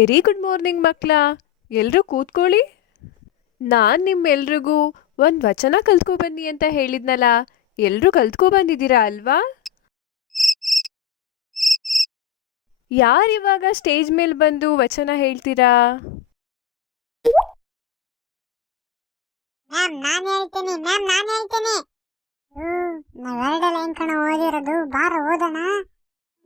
Very good morning ಮಕ್ಕಳ. ಎಲ್ರೂ ಕೂತ್ಕೊಳ್ಳಿ. ನಾನು ನಿಮ್ಮೆಲ್ರಿಗೂ ಒಂದು ವಚನ ಕಲ್ತ್ಕೊಬನ್ನಿ ಅಂತ ಹೇಳಿದ್ನಲ್ಲ, ಎಲ್ರೂ ಕಲ್ತ್ಕೊಬಂದಿದ್ದೀರಾ ಅಲ್ವಾ? ಯಾರಿವಾಗ ಸ್ಟೇಜ್ ಮೇಲೆ ಬಂದು ವಚನ ಹೇಳ್ತೀರಾ? ಮ್ಯಾಮ್ ನಾನು ಹೇಳ್ತೀನಿ. ನಾವೆರಡು ಲೈನ್ ಕಣ ಓದಿರೋದು, ಬಾರ ಓದೋಣ.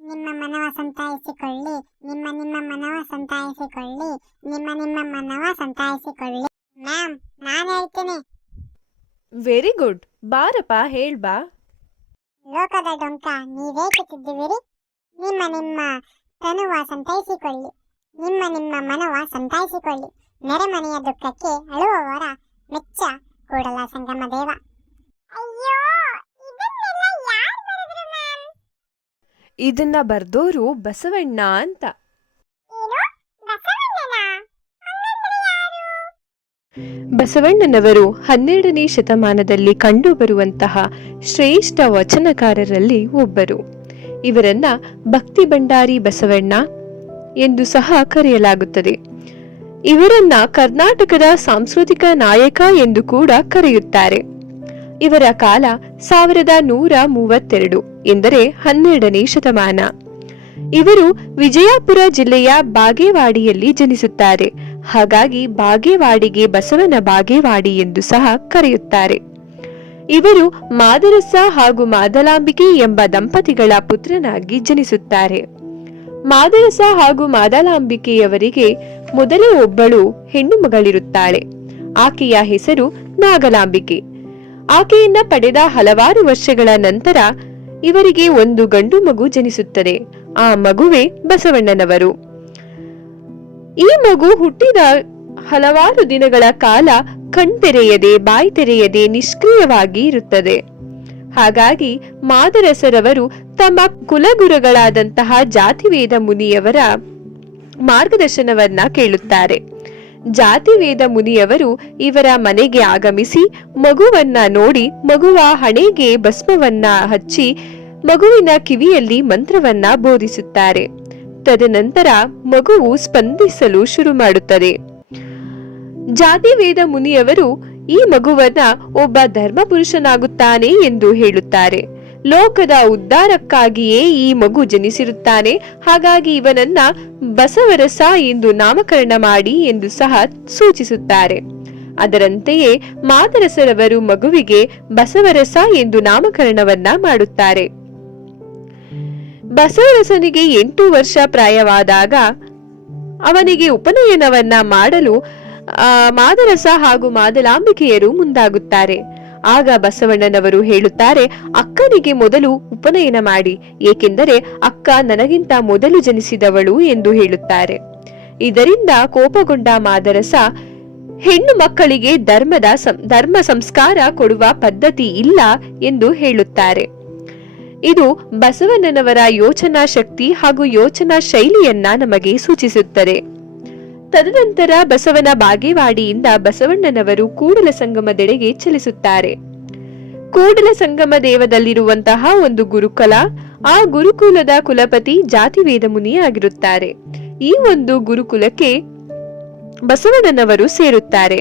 ನಿಮ್ಮ ಮನವ ಸಂತಾಯಿಸಿಕೊಳ್ಳಿ, ನಿಮ್ಮ ಮನವ ಸಂತಾಯಿಸಿಕೊಳ್ಳಿ, ನಿಮ್ಮ ಮನವ ಸಂತಾಯಿಸಿಕೊಳ್ಳಿ. ಮ್ಯಾಮ್ ನಾನು ಹೇಳ್ತೀನಿ. ವೆರಿ ಗುಡ್, ಬಾರಪ್ಪ ಹೇಳ್ಬಾ. ಲೋಕದ ಡೊಂಕ ನೀವೇಕಿತ್ತಿದ್ದೀವಿರಿ, ನಿಮ್ಮ ತನುವ ಸಂತೈಸಿಕೊಳ್ಳಿ, ನಿಮ್ಮ ಮನವ ಸಂತಾಯಿಸಿಕೊಳ್ಳಿ. ನೆರೆಮನೆಯ ದುಃಖಕ್ಕೆ ಅಳುವವರ ಮೆಚ್ಚ ಕೂಡಲ ಸಂಗಮ ದೇವ. ಅಯ್ಯೋ, ಇದನ್ನೆಲ್ಲ ಯಾರು ಬರೆದ್ರು ಮ್ಯಾಮ್? ಇದನ್ನ ಬರ್ದೋರು ಬಸವಣ್ಣ ಅಂತ. ಏನು, ಬಸವಣ್ಣನಾ? ಹಂಗಂದ್ರೆ ಯಾರು? ಬಸವಣ್ಣನವರು 12ನೇ ಶತಮಾನದಲ್ಲಿ ಕಂಡುಬರುವಂತಹ ಶ್ರೇಷ್ಠ ವಚನಕಾರರಲ್ಲಿ ಒಬ್ಬರು. ಇವರನ್ನ ಭಕ್ತಿ ಭಂಡಾರಿ ಬಸವಣ್ಣ ಎಂದು ಸಹ ಕರೆಯಲಾಗುತ್ತದೆ. ಇವರನ್ನ ಕರ್ನಾಟಕದ ಸಾಂಸ್ಕೃತಿಕ ನಾಯಕ ಎಂದು ಕೂಡ ಕರೆಯುತ್ತಾರೆ. ಇವರ ಕಾಲ 1132 ಎಂದರೆ 12ನೇ ಶತಮಾನ. ಇವರು ವಿಜಯಪುರ ಜಿಲ್ಲೆಯ ಬಾಗೇವಾಡಿಯಲ್ಲಿ ಜನಿಸುತ್ತಾರೆ. ಹಾಗಾಗಿ ಬಾಗೇವಾಡಿಗೆ ಬಸವನ ಬಾಗೇವಾಡಿ ಎಂದು ಸಹ ಕರೆಯುತ್ತಾರೆ. ಇವರು ಮಾದರಸ ಹಾಗೂ ಮಾದಲಾಂಬಿಕೆ ಎಂಬ ದಂಪತಿಗಳ ಪುತ್ರನಾಗಿ ಜನಿಸುತ್ತಾರೆ. ಮಾದರಸ ಹಾಗೂ ಮಾದಲಾಂಬಿಕೆಯವರಿಗೆ ಮೊದಲೇ ಒಬ್ಬಳು ಹೆಣ್ಣು ಮಗಳಿರುತ್ತಾಳೆ. ಆಕೆಯ ಹೆಸರು ನಾಗಲಾಂಬಿಕೆ. ಆಕೆಯನ್ನ ಪಡೆದ ಹಲವಾರು ವರ್ಷಗಳ ನಂತರ ಇವರಿಗೆ ಒಂದು ಗಂಡು ಮಗು ಜನಿಸುತ್ತದೆ. ಆ ಮಗುವೇ ಬಸವಣ್ಣನವರು. ಈ ಮಗು ಹುಟ್ಟಿದ ಹಲವಾರು ದಿನಗಳ ಕಾಲ ಕಣ್ತೆರೆಯದೆ ಬಾಯಿ ತೆರೆಯದೆ ನಿಷ್ಕ್ರಿಯವಾಗಿ ಇರುತ್ತದೆ. ಹಾಗಾಗಿ ಮಾದರಸರವರು ತಮ್ಮ ಕುಲಗುರುಗಳಾದಂತಹ ಜಾತಿವೇದ ಮುನಿಯವರ ಮಾರ್ಗದರ್ಶನವನ್ನ ಕೇಳುತ್ತಾರೆ. ಜಾತಿವೇದ ಮುನಿಯವರು ಇವರ ಮನೆಗೆ ಆಗಮಿಸಿ ಮಗುವನ್ನ ನೋಡಿ ಮಗುವ ಹಣೆಗೆ ಭಸ್ಮವನ್ನ ಹಚ್ಚಿ ಮಗುವಿನ ಕಿವಿಯಲ್ಲಿ ಮಂತ್ರವನ್ನ ಬೋಧಿಸುತ್ತಾರೆ. ತದನಂತರ ಮಗುವು ಸ್ಪಂದಿಸಲು ಶುರು ಮಾಡುತ್ತದೆ. ಜಾತಿವೇದ ಮುನಿಯವರು ಈ ಮಗುವನ್ನ ಒಬ್ಬ ಧರ್ಮ ಪುರುಷನಾಗುತ್ತಾನೆ ಎಂದು ಹೇಳುತ್ತಾರೆ. ಲೋಕದ ಉದ್ಧಾರಕ್ಕಾಗಿಯೇ ಈ ಮಗು ಜನಿಸಿರುತ್ತಾನೆ. ಹಾಗಾಗಿ ಇವನನ್ನ ಬಸವರಸ ಎಂದು ನಾಮಕರಣ ಮಾಡಿ ಎಂದು ಸಹ ಸೂಚಿಸುತ್ತಾರೆ. ಅದರಂತೆಯೇ ಮಾದರಸರವರು ಮಗುವಿಗೆ ಬಸವರಸ ಎಂದು ನಾಮಕರಣವನ್ನ ಮಾಡುತ್ತಾರೆ. ಬಸವರಸನಿಗೆ 8 ವರ್ಷ ಪ್ರಾಯವಾದಾಗ ಅವನಿಗೆ ಉಪನಯನವನ್ನ ಮಾಡಲು ಮಾದರಸ ಹಾಗೂ ಮಾದಲಾಂಬಿಕೆಯರು ಮುಂದಾಗುತ್ತಾರೆ. ಆಗ ಬಸವಣ್ಣನವರು ಹೇಳುತ್ತಾರೆ, ಅಕ್ಕನಿಗೆ ಮೊದಲು ಉಪನಯನ ಮಾಡಿ, ಏಕೆಂದರೆ ಅಕ್ಕ ನನಗಿಂತ ಮೊದಲು ಜನಿಸಿದವಳು ಎಂದು ಹೇಳುತ್ತಾರೆ. ಇದರಿಂದ ಕೋಪಗೊಂಡ ಮಾದರಸ ಹೆಣ್ಣು ಮಕ್ಕಳಿಗೆ ಧರ್ಮ ಸಂಸ್ಕಾರ ಕೊಡುವ ಪದ್ಧತಿ ಇಲ್ಲ ಎಂದು ಹೇಳುತ್ತಾರೆ. ಇದು ಬಸವಣ್ಣನವರ ಯೋಚನಾ ಶಕ್ತಿ ಹಾಗೂ ಯೋಚನಾ ಶೈಲಿಯನ್ನ ನಮಗೆ ಸೂಚಿಸುತ್ತದೆ. ತದನಂತರ ಬಸವನ ಬಾಗೇವಾಡಿಯಿಂದ ಬಸವಣ್ಣನವರು ಕೂಡಲ ಸಂಗಮದೆಡೆಗೆ ಚಲಿಸುತ್ತಾರೆ. ಕೂಡಲ ಸಂಗಮ ದೇವದಲ್ಲಿರುವಂತಹ ಒಂದು ಗುರುಕುಲ, ಆ ಗುರುಕುಲದ ಕುಲಪತಿ ಜಾತಿವೇದ ಮುನಿಯಾಗಿರುತ್ತಾರೆ. ಈ ಒಂದು ಗುರುಕುಲಕ್ಕೆ ಬಸವಣ್ಣನವರು ಸೇರುತ್ತಾರೆ.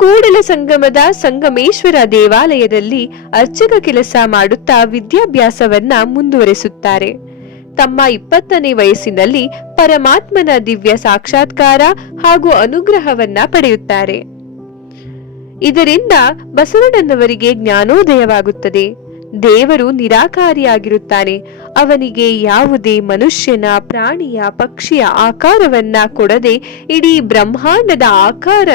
ಕೂಡಲ ಸಂಗಮದ ಸಂಗಮೇಶ್ವರ ದೇವಾಲಯದಲ್ಲಿ ಅರ್ಚಕ ಕೆಲಸ ಮಾಡುತ್ತಾ ವಿದ್ಯಾಭ್ಯಾಸವನ್ನ ಮುಂದುವರೆಸುತ್ತಾರೆ. ತಮ್ಮ 20ನೇ ವಯಸ್ಸಿನಲ್ಲಿ ಪರಮಾತ್ಮನ ದಿವ್ಯ ಸಾಕ್ಷಾತ್ಕಾರ ಹಾಗೂ ಅನುಗ್ರಹವನ್ನ ಪಡೆಯುತ್ತಾರೆ. ಇದರಿಂದ ಬಸವಣ್ಣನವರಿಗೆ ಜ್ಞಾನೋದಯವಾಗುತ್ತದೆ. ದೇವರು ನಿರಾಕಾರಿಯಾಗಿರುತ್ತಾನೆ. ಅವನಿಗೆ ಯಾವುದೇ ಮನುಷ್ಯನ, ಪ್ರಾಣಿಯ, ಪಕ್ಷಿಯ ಆಕಾರವನ್ನ ಕೊಡದೆ ಇಡೀ ಬ್ರಹ್ಮಾಂಡದ ಆಕಾರ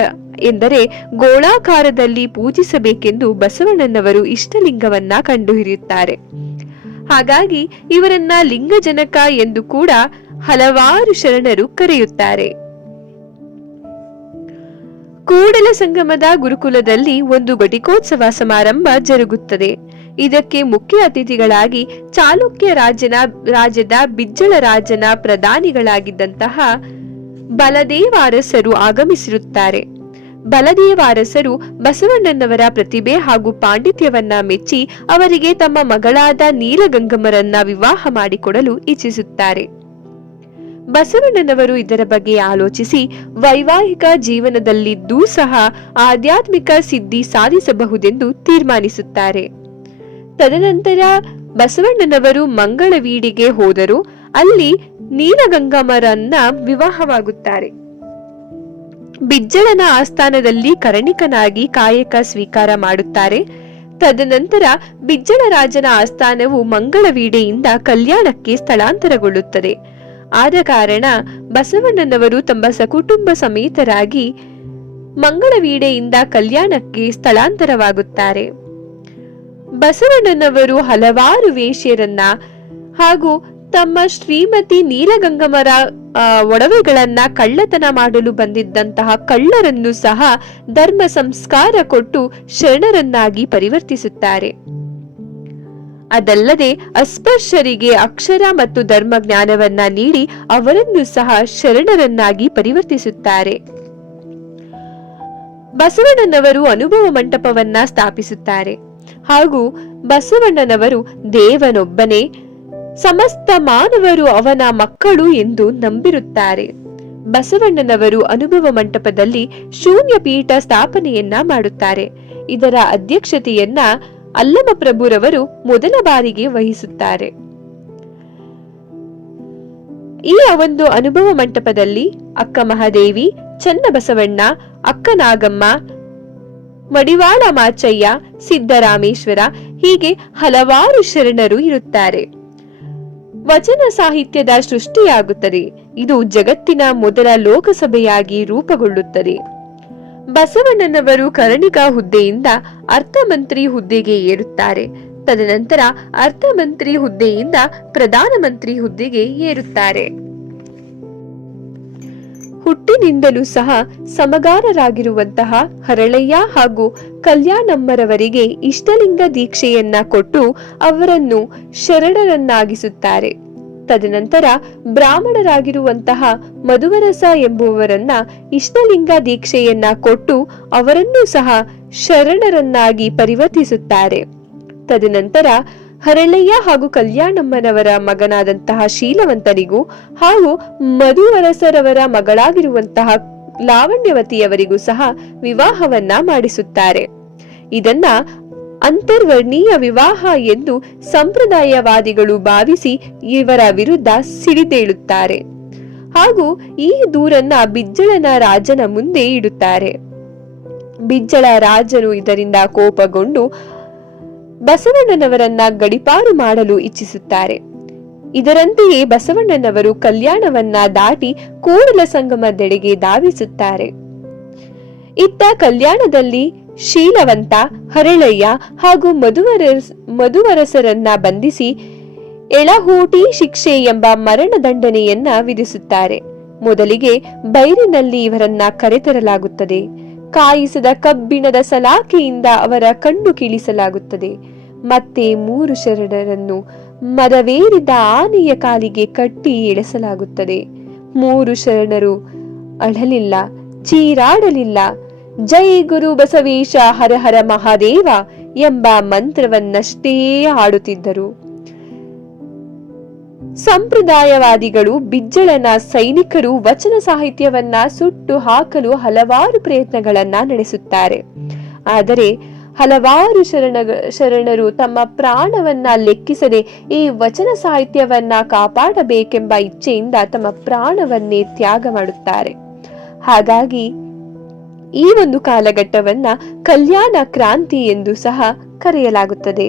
ಎಂದರೆ ಗೋಳಾಕಾರದಲ್ಲಿ ಪೂಜಿಸಬೇಕೆಂದು ಬಸವಣ್ಣನವರು ಇಷ್ಟಲಿಂಗವನ್ನ ಕಂಡುಹಿಡಿಯುತ್ತಾರೆ. ಹಾಗಾಗಿ ಇವರನ್ನ ಲಿಂಗಜನಕ ಎಂದು ಕೂಡ ಹಲವಾರು ಶರಣರು ಕರೆಯುತ್ತಾರೆ. ಕೂಡಲ ಸಂಗಮದ ಗುರುಕುಲದಲ್ಲಿ ಒಂದು ಘಟಿಕೋತ್ಸವ ಸಮಾರಂಭ ಜರುಗುತ್ತದೆ. ಇದಕ್ಕೆ ಮುಖ್ಯ ಅತಿಥಿಗಳಾಗಿ ಚಾಲುಕ್ಯ ರಾಜ್ಯದ ಬಿಜ್ಜಳ ರಾಜನ ಪ್ರಧಾನಿಗಳಾಗಿದ್ದಂತಹ ಬಲದೇವಾರಸರು ಆಗಮಿಸಿರುತ್ತಾರೆ. ಬಲದೇವಾರಸರು ಬಸವಣ್ಣನವರ ಪ್ರತಿಭೆ ಹಾಗೂ ಪಾಂಡಿತ್ಯವನ್ನ ಮೆಚ್ಚಿ ಅವರಿಗೆ ತಮ್ಮ ಮಗಳಾದ ನೀಲಗಂಗಮ್ಮರನ್ನ ವಿವಾಹ ಮಾಡಿಕೊಡಲು ಇಚ್ಛಿಸುತ್ತಾರೆ. ಬಸವಣ್ಣನವರು ಇದರ ಬಗ್ಗೆ ಆಲೋಚಿಸಿ ವೈವಾಹಿಕ ಜೀವನದಲ್ಲಿದ್ದೂ ಸಹ ಆಧ್ಯಾತ್ಮಿಕ ಸಿದ್ಧಿ ಸಾಧಿಸಬಹುದೆಂದು ತೀರ್ಮಾನಿಸುತ್ತಾರೆ. ತದನಂತರ ಬಸವಣ್ಣನವರು ಮಂಗಳವೀಡಿಗೆ ಹೋದರು. ಅಲ್ಲಿ ನೀಲಗಂಗಮ್ಮರನ್ನ ವಿವಾಹವಾಗುತ್ತಾರೆ. ಬಿಜ್ಜಳನ ಆಸ್ಥಾನದಲ್ಲಿ ಕರಣಿಕನಾಗಿ ಕಾಯಕ ಸ್ವೀಕಾರ ಮಾಡುತ್ತಾರೆ. ತದನಂತರ ಬಿಜ್ಜಳ ರಾಜನ ಆಸ್ಥಾನವು ಮಂಗಳವೀಡೆಯಿಂದ ಕಲ್ಯಾಣಕ್ಕೆ ಸ್ಥಳಾಂತರಗೊಳ್ಳುತ್ತದೆ. ಆದ ಕಾರಣ ಬಸವಣ್ಣನವರು ತಮ್ಮ ಸಕುಟುಂಬ ಸಮೇತರಾಗಿ ಮಂಗಳವೀಡೆಯಿಂದ ಕಲ್ಯಾಣಕ್ಕೆ ಸ್ಥಳಾಂತರವಾಗುತ್ತಾರೆ. ಬಸವಣ್ಣನವರು ಹಲವಾರು ವೇಶ್ಯರನ್ನ ಹಾಗೂ ತಮ್ಮ ಶ್ರೀಮತಿ ನೀಲಗಂಗಮ್ಮರ ಒಡವೆಗಳನ್ನ ಕಳ್ಳತನ ಮಾಡಲು ಬಂದಿದ್ದಂತಹ ಕಳ್ಳರನ್ನು ಸಹ ಧರ್ಮ ಸಂಸ್ಕಾರ ಕೊಟ್ಟು ಶರಣರನ್ನಾಗಿ ಪರಿವರ್ತಿಸುತ್ತಾರೆ. ಅದಲ್ಲದೆ ಅಸ್ಪೃಶ್ಯರಿಗೆ ಅಕ್ಷರ ಮತ್ತು ಧರ್ಮ ಜ್ಞಾನವನ್ನ ನೀಡಿ ಅವರನ್ನು ಸಹ ಶರಣರನ್ನಾಗಿ ಪರಿವರ್ತಿಸುತ್ತಾರೆ. ಬಸವಣ್ಣನವರು ಅನುಭವ ಮಂಟಪವನ್ನ ಸ್ಥಾಪಿಸುತ್ತಾರೆ ಹಾಗೂ ಬಸವಣ್ಣನವರು ದೇವನೊಬ್ಬನೇ, ಸಮಸ್ತ ಮಾನವರು ಅವನ ಮಕ್ಕಳು ಎಂದು ನಂಬಿರುತ್ತಾರೆ. ಬಸವಣ್ಣನವರು ಅನುಭವ ಮಂಟಪದಲ್ಲಿ ಶೂನ್ಯ ಪೀಠ ಸ್ಥಾಪನೆಯನ್ನ ಮಾಡುತ್ತಾರೆ. ಇದರ ಅಧ್ಯಕ್ಷತೆಯನ್ನ ಅಲ್ಲಮಪ್ರಭುರವರು ಮೊದಲ ಬಾರಿಗೆ ವಹಿಸುತ್ತಾರೆ. ಈ ಒಂದು ಅನುಭವ ಮಂಟಪದಲ್ಲಿ ಅಕ್ಕ ಮಹಾದೇವಿ, ಚನ್ನಬಸವಣ್ಣ, ಅಕ್ಕ ನಾಗಮ್ಮ, ಮಡಿವಾಳ ಮಾಚಯ್ಯ, ಸಿದ್ದರಾಮೇಶ್ವರ ಹೀಗೆ ಹಲವಾರು ಶರಣರು ಇರುತ್ತಾರೆ. ವಚನ ಸಾಹಿತ್ಯದ ಸೃಷ್ಟಿಯಾಗುತ್ತದೆ. ಇದು ಜಗತ್ತಿನ ಮೊದಲ ಲೋಕಸಭೆಯಾಗಿ ರೂಪುಗೊಳ್ಳುತ್ತದೆ. ಬಸವಣ್ಣನವರು ಕರಣಿಕ ಹುದ್ದೆಯಿಂದ ಅರ್ಥಮಂತ್ರಿ ಹುದ್ದೆಗೆ ಏರುತ್ತಾರೆ. ತದನಂತರ ಅರ್ಥಮಂತ್ರಿ ಹುದ್ದೆಯಿಂದ ಪ್ರಧಾನಮಂತ್ರಿ ಹುದ್ದೆಗೆ ಏರುತ್ತಾರೆ. ಹುಟ್ಟಿನಿಂದಲೂ ಸಹ ಸಮಗಾರರಾಗಿರುವಂತಹ ಹರಳಯ್ಯ ಹಾಗೂ ಕಲ್ಯಾಣಮ್ಮರವರಿಗೆ ಇಷ್ಟಲಿಂಗ ದೀಕ್ಷೆಯನ್ನ ಕೊಟ್ಟು ಅವರನ್ನು ಶರಣರನ್ನಾಗಿಸುತ್ತಾರೆ. ತದನಂತರ ಬ್ರಾಹ್ಮಣರಾಗಿರುವಂತಹ ಮಧುವರಸ ಎಂಬುವರನ್ನ ಇಷ್ಟಲಿಂಗ ದೀಕ್ಷೆಯನ್ನ ಕೊಟ್ಟು ಅವರನ್ನು ಸಹ ಶರಣರನ್ನಾಗಿ ಪರಿವರ್ತಿಸುತ್ತಾರೆ. ತದನಂತರ ಹರಳಯ್ಯ ಹಾಗೂ ಕಲ್ಯಾಣಮ್ಮನವರ ಮಗನಾದಂತಹ ಶೀಲವಂತನಿಗೂ ಹಾಗೂ ಮಧುವರಸರವರ ಮಗಳಾಗಿರುವಂತಹ ಲಾವಣ್ಯವತಿಯವರಿಗೂ ಸಹ ವಿವಾಹವನ್ನ ಮಾಡಿಸುತ್ತಾರೆ. ಇದನ್ನ ಅಂತರ್ವರ್ಣೀಯ ವಿವಾಹ ಎಂದು ಸಂಪ್ರದಾಯವಾದಿಗಳು ಭಾವಿಸಿ ಇವರ ವಿರುದ್ಧ ಸಿಡಿದೇಳುತ್ತಾರೆ ಹಾಗೂ ಈ ದೂರನ್ನ ಬಿಜ್ಜಳನ ರಾಜನ ಮುಂದೆ ಇಡುತ್ತಾರೆ. ಬಿಜ್ಜಳ ರಾಜನು ಇದರಿಂದ ಕೋಪಗೊಂಡು ಬಸವಣ್ಣನವರನ್ನ ಗಡಿಪಾರು ಮಾಡಲು ಇಚ್ಛಿಸುತ್ತಾರೆ. ಇದರಂತೆಯೇ ಬಸವಣ್ಣನವರು ಕಲ್ಯಾಣವನ್ನ ದಾಟಿ ಕೂಡಲ ಸಂಗಮದೆಡೆಗೆ ಧಾವಿಸುತ್ತಾರೆ. ಇತ್ತ ಕಲ್ಯಾಣದಲ್ಲಿ ಶೀಲವಂತ, ಹರಳಯ್ಯ ಹಾಗೂ ಮಧುವರಸರನ್ನ ಬಂಧಿಸಿ ಎಳಹೂಟಿ ಶಿಕ್ಷೆ ಎಂಬ ಮರಣ ದಂಡನೆಯನ್ನ ವಿಧಿಸುತ್ತಾರೆ. ಮೊದಲಿಗೆ ಬೈರಿನಲ್ಲಿ ಇವರನ್ನ ಕರೆತರಲಾಗುತ್ತದೆ. ಕಾಯಿಸದ ಕಬ್ಬಿಣದ ಸಲಾಕೆಯಿಂದ ಅವರ ಕಣ್ಣು ಕೀಳಿಸಲಾಗುತ್ತದೆ. ಮತ್ತೆ 3 ಶರಣರನ್ನು ಮದವೇರಿದ ಆನೆಯ ಕಾಲಿಗೆ ಕಟ್ಟಿ ಎಳೆಸಲಾಗುತ್ತದೆ. 3 ಶರಣರು ಅಳಲಿಲ್ಲ, ಚೀರಾಡಲಿಲ್ಲ. ಜೈ ಗುರು ಬಸವೇಶ ಹರ ಹರ ಮಹಾದೇವ ಎಂಬ ಮಂತ್ರವನ್ನಷ್ಟೇ ಹಾಡುತ್ತಿದ್ದರು. ಸಂಪ್ರದಾಯವಾದಿಗಳು ಬಿಜ್ಜಳನ ಸೈನಿಕರು ವಚನ ಸಾಹಿತ್ಯವನ್ನ ಸುಟ್ಟು ಹಾಕಲು ಹಲವಾರು ಪ್ರಯತ್ನಗಳನ್ನ ನಡೆಸುತ್ತಾರೆ. ಆದರೆ ಹಲವಾರು ಶರಣರು ತಮ್ಮ ಪ್ರಾಣವನ್ನ ಲೆಕ್ಕಿಸದೆ ಈ ವಚನ ಸಾಹಿತ್ಯವನ್ನ ಕಾಪಾಡಬೇಕೆಂಬ ಇಚ್ಛೆಯಿಂದ ತಮ್ಮ ಪ್ರಾಣವನ್ನೇ ತ್ಯಾಗ ಮಾಡುತ್ತಾರೆ. ಹಾಗಾಗಿ ಈ ಒಂದು ಕಾಲಘಟ್ಟವನ್ನ ಕಲ್ಯಾಣ ಕ್ರಾಂತಿ ಎಂದು ಸಹ ಕರೆಯಲಾಗುತ್ತದೆ.